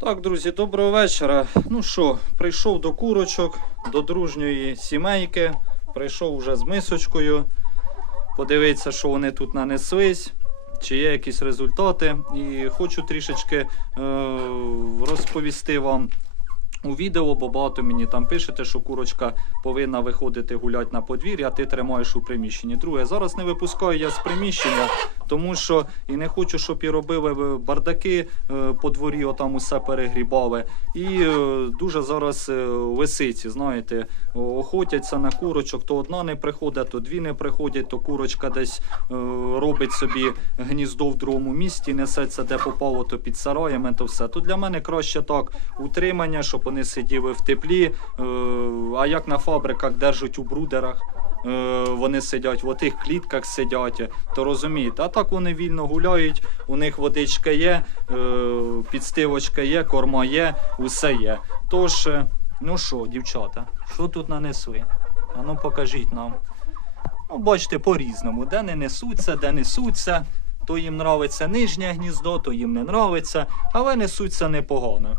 Так, друзі, доброго вечора. Ну що, прийшов до курочок, до дружньої сімейки. Прийшов вже з мисочкою. Подивитися, що вони тут нанеслись, чи є якісь результати. І хочу трішечки е- розповісти вам у відео, бо багато мені там пишете, що курочка повинна виходити гуляти на подвір'я, а ти тримаєш у приміщенні. Друге, зараз не випускаю я з приміщення, тому що і не хочу, щоб і робили е, бардаки е, по дворі, отам усе перегрібали. І е, дуже зараз лисиці, знаєте, охотяться на курочок, то одна не приходить, то дві не приходять, то курочка десь робить собі гніздо в другому місті, несеться де попало, то під сараями, то все. То для мене краще так утримання, щоб вони сиділи в теплі. А як на фабриках держать у брудерах. Е, Вони сидять в отих клітках сидять, то розумієте. А так вони вільно гуляють, у них водичка є, е, підстилочка є, корма є, усе є. Тож, е, ну що, дівчата, що тут нанесли? А ну покажіть нам. Ну, бачите, по-різному, де не несуться, де несуться. То їм нравиться нижнє гніздо, то їм не нравиться, але несуться непогано.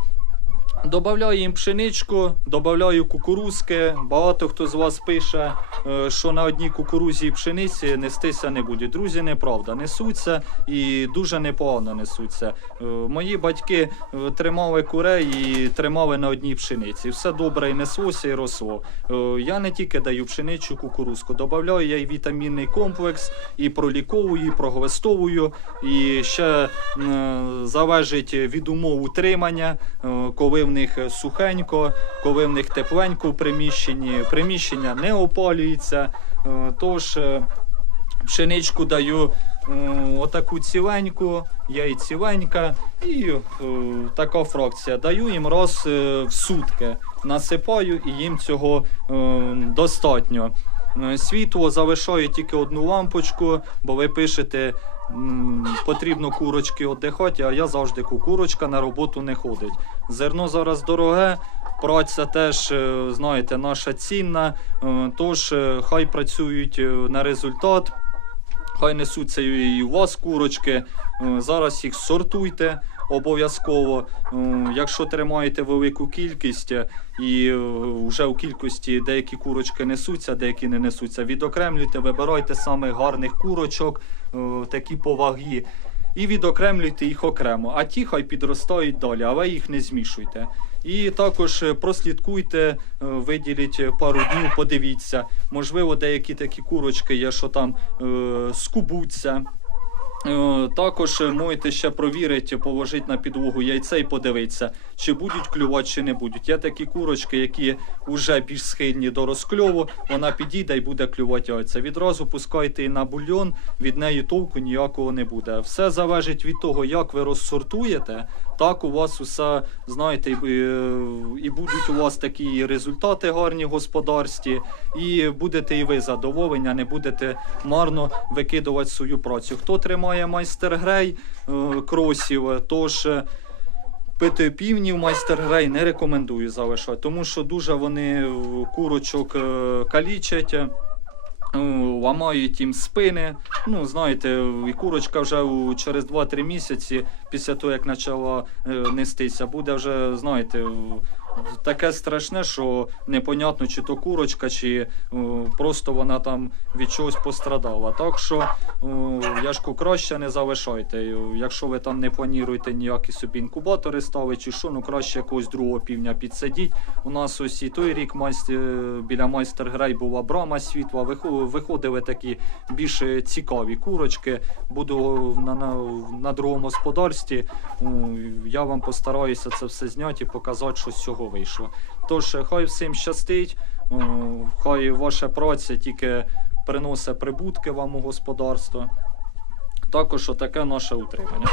Добавляю їм пшеничку, додаю кукурузки. Багато хто з вас пише, е, що на одній кукурузі і пшениці нестися не буде. Друзі, неправда, несуться і дуже непогано несуться. Е, Мої батьки е, тримали курей і тримали на одній пшениці. Все добре і неслося, і росло. Я не тільки даю пшеничу, кукурузку, додаю я і вітамінний комплекс, і проліковую, і проглистовую, і ще залежить від умов утримання, коли в них сухенько, коли в них тепленько в приміщенні, приміщення не опалюється. Е, Тож е, пшеничку даю е, отаку ціленьку, я і ціленька, і е, така фракція. Даю їм раз е, в сутки. Насипаю і їм цього е, достатньо. Е, Світло залишаю тільки одну лампочку, бо ви пишете, потрібно курочки віддихати, а я завжди ку- курочка на роботу не ходить. Зерно зараз дороге, праця теж, е, знаєте, наша цінна, е, тож е, хай працюють на результат. Хай несуться і у вас курочки. Зараз їх сортуйте обов'язково. Якщо тримаєте велику кількість і вже у кількості деякі курочки несуться, деякі не несуться, відокремлюйте, вибирайте саме гарних курочок, такі поваги. І відокремлюйте їх окремо, а ті хай підростають далі, але їх не змішуйте. І також е, прослідкуйте, е, виділіть пару днів, подивіться. Можливо, деякі такі курочки є, що там е, скубуться. Е, Також е, можете ще провірити, положити на підлогу яйце і подивитися, чи будуть клювати, чи не будуть. Є такі курочки, які вже більш схильні до розкльову, вона підійде і буде клювати яйця. Відразу пускайте на бульйон, від неї толку ніякого не буде. Все залежить від того, як ви розсортуєте, так у вас усе, знаєте, і, будуть у вас такі результати гарні в господарстві, і будете і ви задоволені, а не будете марно викидувати свою працю. Хто тримає майстер-грей е, кросів, тож. е, Пити півнів майстер-грей не рекомендую залишати, тому що дуже вони курочок е, калічать, ламають їм спини. Ну, знаєте, і курочка вже через 2-3 місяці після того, як почала е, нестися, буде вже, знаєте, таке страшне, що непонятно, чи то курочка, чи е, просто вона там від чогось пострадала. Так що е, яшку краще не залишайте. Е, Якщо ви там не плануєте ніякі собі інкубатори ставити, чи що, ну краще якогось другого півня підсадіть. У нас ось і той рік майст- е, біля майстер грей була брама світла. вихо- Виходили такі більш цікаві курочки. Буду на, на, на другому господарстві. Я вам постараюся це все зняти і показати, що з цього вийшло. Тож, е, хай всім щастить, е, хай ваша праця тільки приносить прибутки вам у господарство. Також отаке наше утримання.